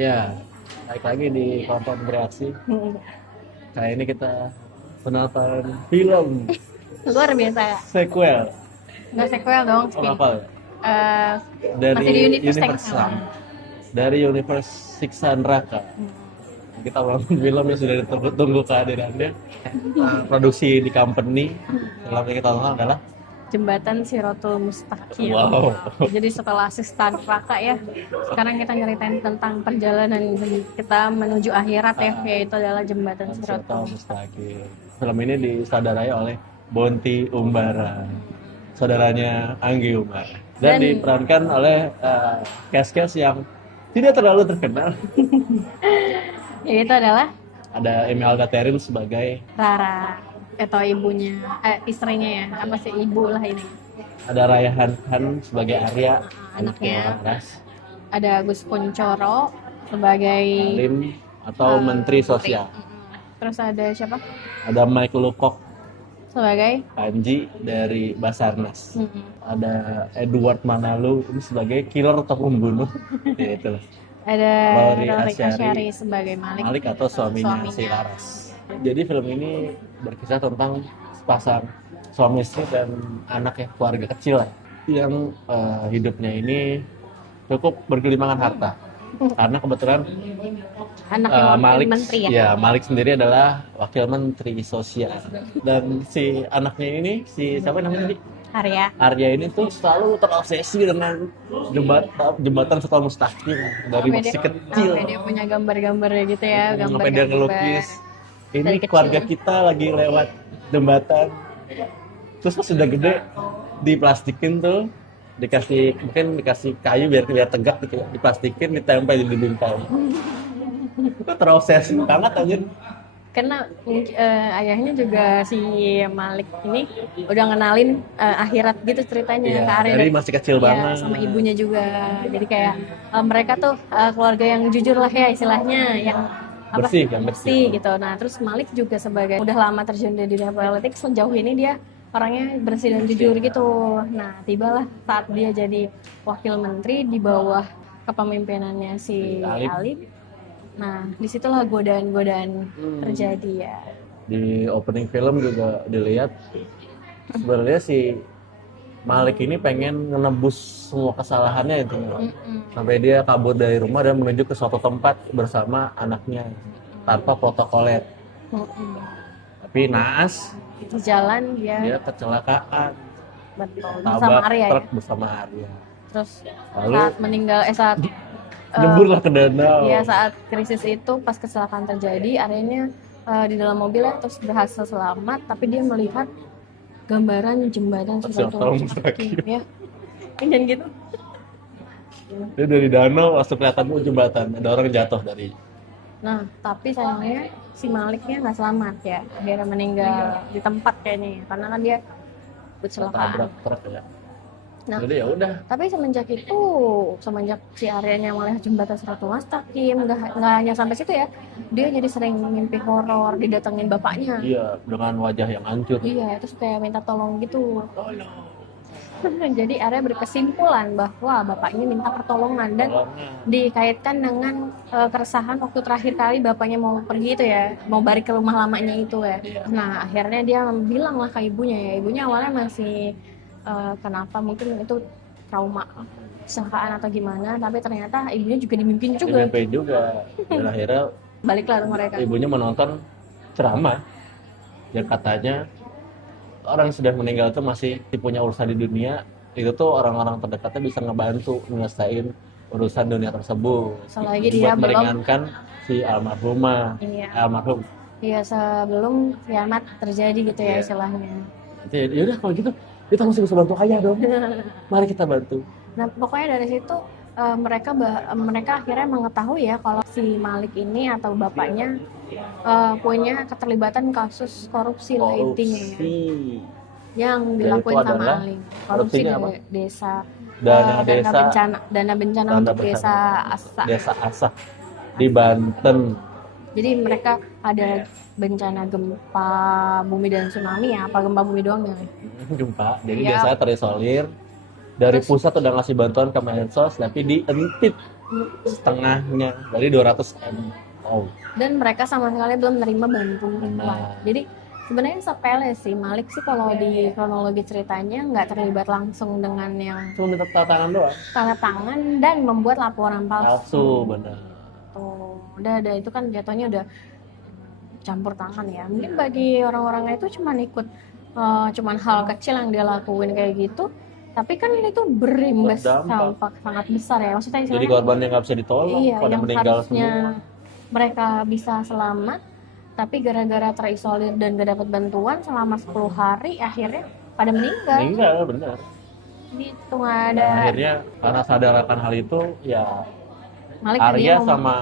Ya, balik lagi di Konten Bereaksi. Kali ini kita penonton film Luar biasa ya. sequel. Nggak sequel dong, Oh, apa? Eh, Dari masih di universe yang Universe sama. Dari Universe Siksa Neraka. Kita menonton film yang sudah ditunggu-tunggu kehadirannya. Produksi di company. Film yang kita tonton adalah Jembatan Siratul Mustaqim. Wow. Jadi setelah Sista Neraka ya, sekarang kita nyeritain tentang perjalanan kita menuju akhirat ya, yaitu adalah Jembatan Siratul Siratul. Mustaqim. Film ini disutradarai oleh Bonti Umbara, saudaranya Anggi Umbara, dan Dan- diperankan oleh cast-cast yang tidak terlalu terkenal. Yaitu adalah Ada Imelda Theril sebagai, Rara atau ibunya, istrinya ya, apa sih ibu lah ini. ada Rayhan Khan sebagai Arya, Anaknya. Laras, Ada Gus Kuncoro sebagai Alim atau Menteri Sosial. Terus ada siapa? Ada Mike Lukok Sebagai Panji dari Basarnas. Mm-mm. Ada Edward Manalu ini sebagai killer atau pembunuh. Ya itulah. ada Rory Rory Asyari Asyari sebagai Malik. atau suaminya si Laras. Jadi film ini berkisah tentang sepasang suami istri dan anak ya, keluarga kecil lah, yang hidupnya ini cukup bergelimangan harta. Karena kebetulan Anak yang wakil Malik, menteri ya. ya Malik sendiri adalah wakil menteri sosial, dan si anaknya ini, si siapa namanya tadi? Arya. Arya ini tuh selalu terobsesi dengan jembatan Siratul Mustaqim dari masih kecil. Sampai dia punya gambar-gambarnya gitu ya, Sampai dia gambar-gambar. ngelukis. Ini dari kecil. keluarga kita lagi lewat jembatan. Terus pas sudah gede diplastikin tuh, dikasih kayu biar tegak gitu ya. Diplastikin, ditempel di dinding kayu. Itu terobsesi banget anjir. Karena ayahnya juga si Malik ini udah ngenalin akhirat gitu ceritanya Iya, ke Arya. dari masih kecil Iya, banget. sama ibunya juga. Jadi kayak mereka tuh keluarga yang jujur lah ya istilahnya, yang Yang bersih. gitu. Nah, terus Malik juga sebagai udah lama terjun di dunia politik, sejauh ini dia orangnya bersih dan jujur gitu. Nah, tibalah saat dia jadi wakil menteri di bawah kepemimpinannya si Alim. Alim. Nah, disitulah godaan-godaan terjadi ya. Di opening film juga dilihat sebenarnya si Malik ini pengen menebus semua kesalahannya itu, sampai dia kabur dari rumah dan menuju ke suatu tempat bersama anaknya tanpa protokoler. Tapi naas, Di jalan dia dia kecelakaan, betul bersama tabrak Arya ya. truk bersama Arya. Terus Lalu saat meninggal saat Nyemburlah ke danau. ya saat krisis itu pas kecelakaan terjadi, Aryanya di dalam mobil ya, terus berhasil selamat, tapi dia melihat gambaran jembatan Siratul Mustaqim ya. Dan gitu. Dia dari danau langsung kelihatan jembatan, ada orang jatuh dari Nah, tapi sayangnya si Maliknya nggak selamat ya. Akhirnya meninggal di tempat kayaknya ya, karena kan dia kecelakaan. tabrak truk ya. Nah, Jadi ya udah, tapi semenjak si Aryanya melihat jembatan Siratul Mustaqim, nggak hanya sampai situ ya, dia jadi sering mimpi horor, didatengin bapaknya. iya, dengan wajah yang hancur. Iya, terus kayak minta tolong gitu. Jadi Arya berkesimpulan bahwa bapaknya minta pertolongan dan dikaitkan dengan keresahan waktu terakhir kali bapaknya mau pergi itu ya, mau balik ke rumah lamanya itu ya. Iya. Nah, akhirnya dia bilang lah ke ibunya ya. Ibunya awalnya masih kenapa, mungkin itu trauma kecelakaan atau gimana, tapi ternyata ibunya juga dimimpiin juga. Dimimpiin juga. Dan akhirnya Baliklah ke mereka. ibunya menonton ceramah yang katanya orang yang sudah meninggal itu masih punya urusan di dunia, itu tuh orang-orang terdekatnya bisa ngebantu nyelesain urusan dunia tersebut. Selagi buat dia belum meringankan si almarhumah, Iya. almarhum. Iya, sebelum kiamat terjadi gitu ya Iya. istilahnya. Ya udah kalau gitu kita masih bisa bantu ayah dong. Mari kita bantu. Nah, pokoknya dari situ mereka akhirnya mengetahui ya kalau si Malik ini atau bapaknya punya keterlibatan kasus korupsi lah intinya ya, Korupsi. yang Dan dilakuin itu sama adalah Alim. Korupsi korupsinya di apa? desa, Dana desa, dana bencana Dana untuk bencana. desa Asa. desa Asah di Banten. Jadi mereka ada bencana gempa bumi dan tsunami ya, apa gempa bumi doang ya? Gempa. Jadi Iya. desa terisolir. Dari Terus? pusat udah ngasih bantuan ke Mensos, tapi dientit setengahnya dari 200 M. Oh, Dan mereka sama sekali belum menerima bantuan. Nah. Jadi sebenarnya sepele sih. Malik sih kalau di kronologi ceritanya nggak terlibat langsung dengan yang cuma minta tanda tangan doang. tanda tangan dan membuat laporan Palsu, palsu. benar. Tuh, udah itu kan jatuhnya udah campur tangan ya. Mungkin bagi orang-orang itu cuman hal kecil yang dia lakuin kayak gitu, tapi kan itu berimbas Berdampak. sangat besar ya. Maksudnya Jadi istilahnya korbannya nggak bisa ditolong, iya, pada yang meninggal harusnya semua. mereka bisa selamat, tapi gara-gara terisolir dan gak dapat bantuan selama 10 hari, akhirnya pada meninggal. Meninggal, benar. Gitu, nggak ada. Nah, akhirnya karena sadar akan hal itu, ya Malik Arya tadinya ngomong, sama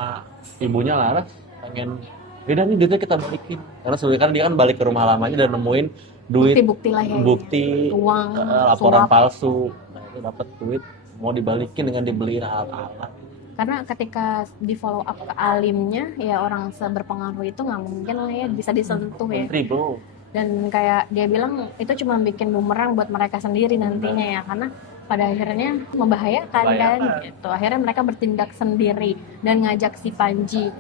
ibunya Laras pengen, yaudah nih duitnya kita balikin. Karena sebenarnya kan dia kan balik ke rumah lamanya dan nemuin duit, bukti-bukti lah ya. bukti, Uang, laporan suap. palsu. Nah, itu dapat duit, mau dibalikin dengan dibeliin alat-alat. Karena ketika di follow up ke alimnya, ya orang berpengaruh itu nggak mungkin lah ya bisa disentuh ya. Menteri, bro. Dan kayak dia bilang itu cuma bikin bumerang buat mereka sendiri nantinya ya, karena pada akhirnya membahayakan kan gitu. Akhirnya mereka bertindak sendiri dan ngajak si Panji,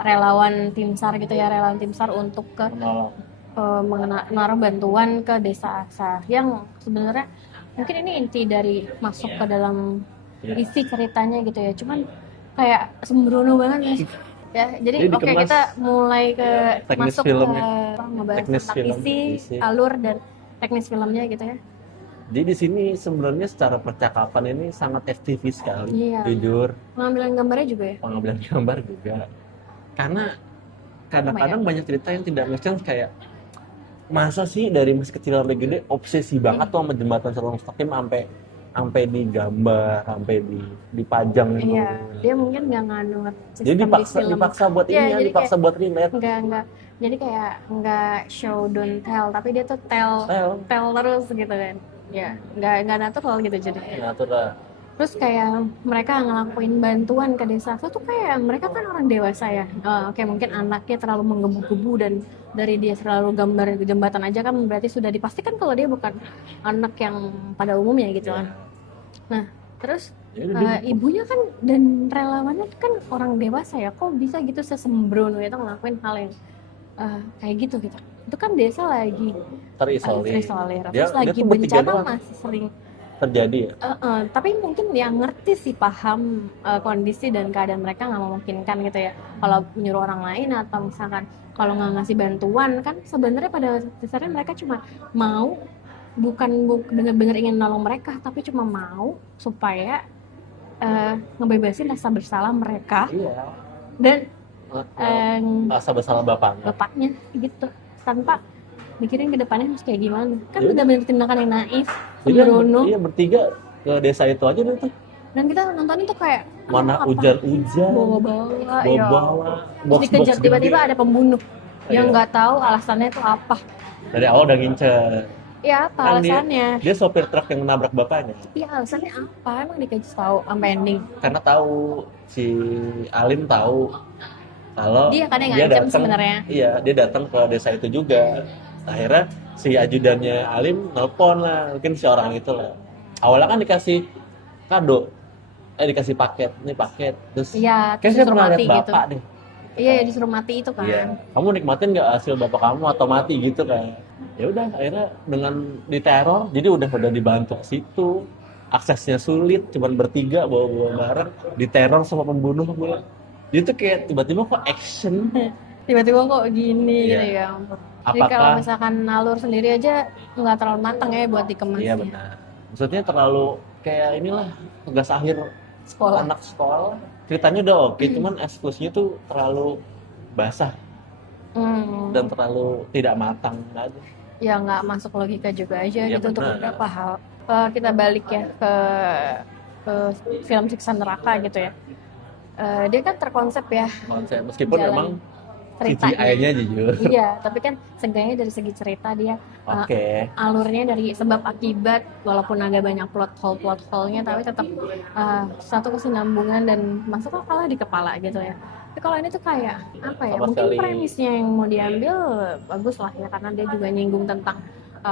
relawan tim SAR gitu ya, relawan tim SAR untuk ke menaruh bantuan ke desa Asa, yang sebenarnya mungkin ini inti dari masuk ke dalam isi ceritanya gitu ya, cuman kayak sembrono banget ya. Ya, jadi oke, kita mulai ke teknis masuk filmnya. ke ngebahas Teknis tentang film, isi, isi. alur dan teknis filmnya gitu ya. Jadi di sini sebenarnya secara percakapan ini sangat FTV sekali, Iya. jujur. Pengambilan gambarnya juga ya. Pengambilan gambar juga. Karena kadang-kadang banyak cerita yang tidak make sense, kayak masa sih dari masih kecil sampai gede obsesi banget tuh sama jembatan Siratul Mustaqim sampai digambar, sampai dipajang gitu. Iya, dia mungkin nggak nganut sistem Jadi di film. dipaksa buat Iya, ini ya, jadi dipaksa buat relate. Enggak. Jadi kayak nggak show don't tell, tapi dia tuh tell terus gitu kan. Ya, nggak natural gitu jadi. Natural. Terus kayak mereka ngelakuin bantuan ke desa itu tuh kayak mereka kan orang dewasa ya. Oke, mungkin anaknya terlalu menggebu-gebu dan dari dia selalu gambar jembatan aja kan berarti sudah dipastikan kalau dia bukan anak yang pada umumnya gitu kan. Nah, terus ibunya kan dan relawannya kan orang dewasa ya, kok bisa gitu sesembrono itu ngelakuin hal yang kayak gitu. Itu kan desa lagi terisolir. Terus lagi bencana masih sering terjadi ya. Tapi mungkin yang ngerti sih, paham kondisi dan keadaan mereka nggak memungkinkan gitu ya. Kalau menyuruh orang lain atau misalkan kalau nggak ngasih bantuan kan sebenarnya pada dasarnya mereka cuma mau bukan benar-benar ingin nolong mereka, tapi cuma mau supaya ngebebasin rasa bersalah mereka. Iya. Dan rasa bersalah bapaknya gitu, tanpa mikirin ke depannya harus kayak gimana. Kan benar-benar tindakan yang naif, sembrono. Iya, bertiga ke desa itu aja deh tuh. Dan kita nontonin tuh kayak mana hujan-hujan, bawa dikejar tiba-tiba ada pembunuh yang nggak tahu alasannya itu apa. Dari awal udah ngincer. Iya, apa alasannya? Dia sopir truk yang nabrak bapaknya. Iya, alasannya apa? Emang dikasih tahu sampai ending? Karena tahu, si Alim tahu kalau dia kan yang ngancam sebenarnya. Iya, dia datang ke desa itu juga. Akhirnya si ajudannya Alim nelpon lah, mungkin si orang itu lah. Awalnya kan dikasih kado, dikasih paket, ini paket. Terus kayaknya pernah lihat bapak gitu. Deh. Iya, disuruh mati itu kan. Iya. Kamu nikmatin nggak hasil bapak kamu atau mati gitu kan? Ya udah, akhirnya dengan diteror, jadi udah dibantu ke situ. Aksesnya sulit, cuman bertiga bawa barang, diteror sama pembunuh gue. Jadi tuh kayak tiba-tiba kok action. Tiba-tiba kok gini gitu ya. Jadi kalau misalkan alur sendiri aja nggak terlalu matang ya buat dikemas. Iya benar. Maksudnya terlalu kayak inilah tugas akhir anak sekolah. Ceritanya udah oke, cuman eksekusinya tuh terlalu basah dan terlalu tidak matang aja. Ya nggak masuk logika juga aja gitu untuk beberapa hal. Kita balik ya ke film Siksa Neraka gitu ya. Dia kan terkonsep ya. Konsep, meskipun memang CGI-nya jujur. Iya, tapi kan seenggaknya dari segi cerita dia alurnya dari sebab akibat, walaupun agak banyak plot hole-nya, tapi tetap satu kesinambungan dan masuk akal di kepala gitu ya. Tapi kalau ini tuh kayak apa ya? Mungkin premisnya yang mau diambil bagus lah ya, karena dia juga nyinggung tentang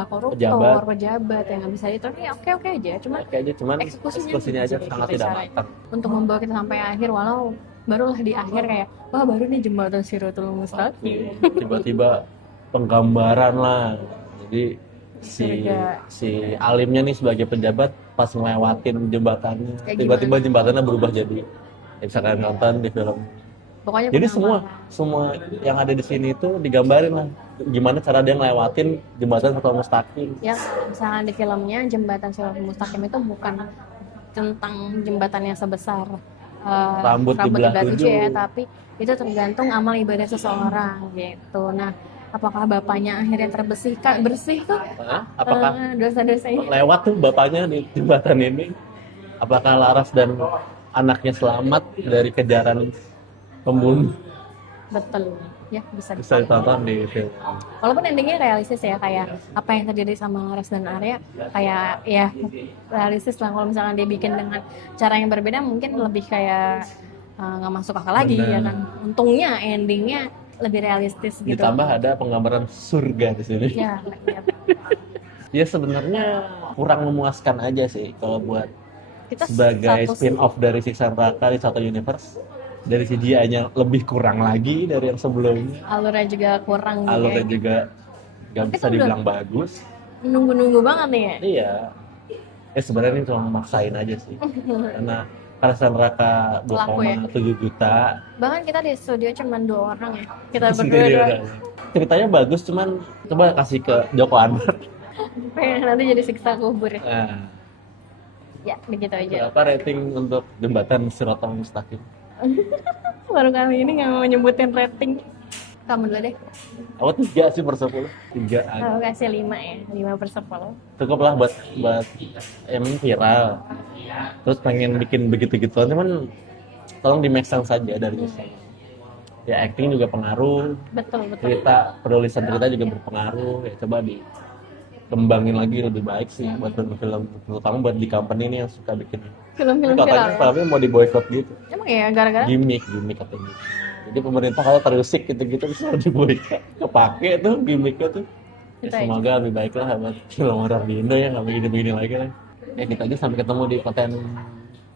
koruptor, pejabat yang nggak bisa diterima, ya oke aja. Cuman Oke aja, cuman eksekusinya aja jadi sangat gitu tidak caranya. matang. Untuk membawa kita sampai akhir, walau barulah di akhir kayak wah baru nih jembatan Siratul Mustaqim. Tiba-tiba penggambaran lah. Jadi Surga. si alimnya nih sebagai pejabat pas ngelewatin jembatannya, Kayak tiba-tiba gimana? jembatannya berubah jadi ya bisa kalian nonton di film. Pokoknya Jadi pengalaman. semua yang ada di sini itu digambarin lah gimana cara dia ngelewatin jembatan Siratal Mustaqim. Ya misalnya di filmnya jembatan Siratul Mustaqim itu bukan tentang jembatan yang sebesar Rambut di belah tujuh. ya, tapi itu tergantung amal ibadah seseorang gitu. Nah, apakah bapaknya akhirnya bersih tuh Apakah dosa-dosanya? lewat tuh bapaknya di jembatan ini? Apakah Laras dan anaknya selamat dari kejaran pembunuh? Betul, ya bisa Bisa ditonton di film. Walaupun endingnya realistis ya, kayak apa yang terjadi sama Laras dan Arya kayak ya realistis lah. Kalau misalnya dia bikin dengan cara yang berbeda mungkin lebih kayak nggak masuk akal lagi ya kan. Untungnya endingnya lebih realistis gitu. Ditambah ada penggambaran surga di sini. Ya, Ya sebenarnya kurang memuaskan aja sih kalau buat kita sebagai satu spin-off dari Siksa Neraka di satu universe. Dari CGI-nya lebih kurang lagi dari yang sebelumnya. alurnya juga kurang gitu Alurnya ya. juga nggak bisa Kita dibilang bagus. Nunggu-nunggu banget nih ya. Iya. Sebenarnya ini cuma maksain aja sih. Karena Siksa Neraka Laku ya. 2,7 juta. Bahkan kita di studio cuma 2 orang ya. Kita Sendiri berdua udah. Ceritanya bagus, cuman coba kasih ke Joko Anwar. pengen nanti jadi siksa kubur ya. Nah, Ya, begitu aja. berapa rating untuk jembatan Siratal Mustaqim? Baru kali ini nggak mau nyebutin rating. Kamu dulu deh. Aku 3 sih per 10. 3 aja. Aku kasih 5 ya. 5/10. Cukup lah buat emang viral. Terus pengen bikin begitu-gituan, cuman tolong di make sense saja dari sana. Ya acting juga pengaruh, Betul. cerita, penulisan cerita juga berpengaruh. Ya coba dikembangin lagi lebih baik sih buat film-film, terutama buat di company ini yang suka bikin. Film-film viral Katanya ya. filmnya mau diboykot gitu. Emang ya gara-gara Gimmick katanya. Jadi pemerintah kalau terusik gitu-gitu bisa diboykot. Kepake tuh gimmicknya tuh. Ya, Itu aja. semoga lebih baik lah buat film horor di Indo ya, nggak begini-begini lagi lah. Kita aja sampai ketemu di konten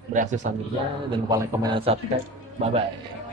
bereaksi selanjutnya, dan lupa like, comment, dan subscribe. Bye bye.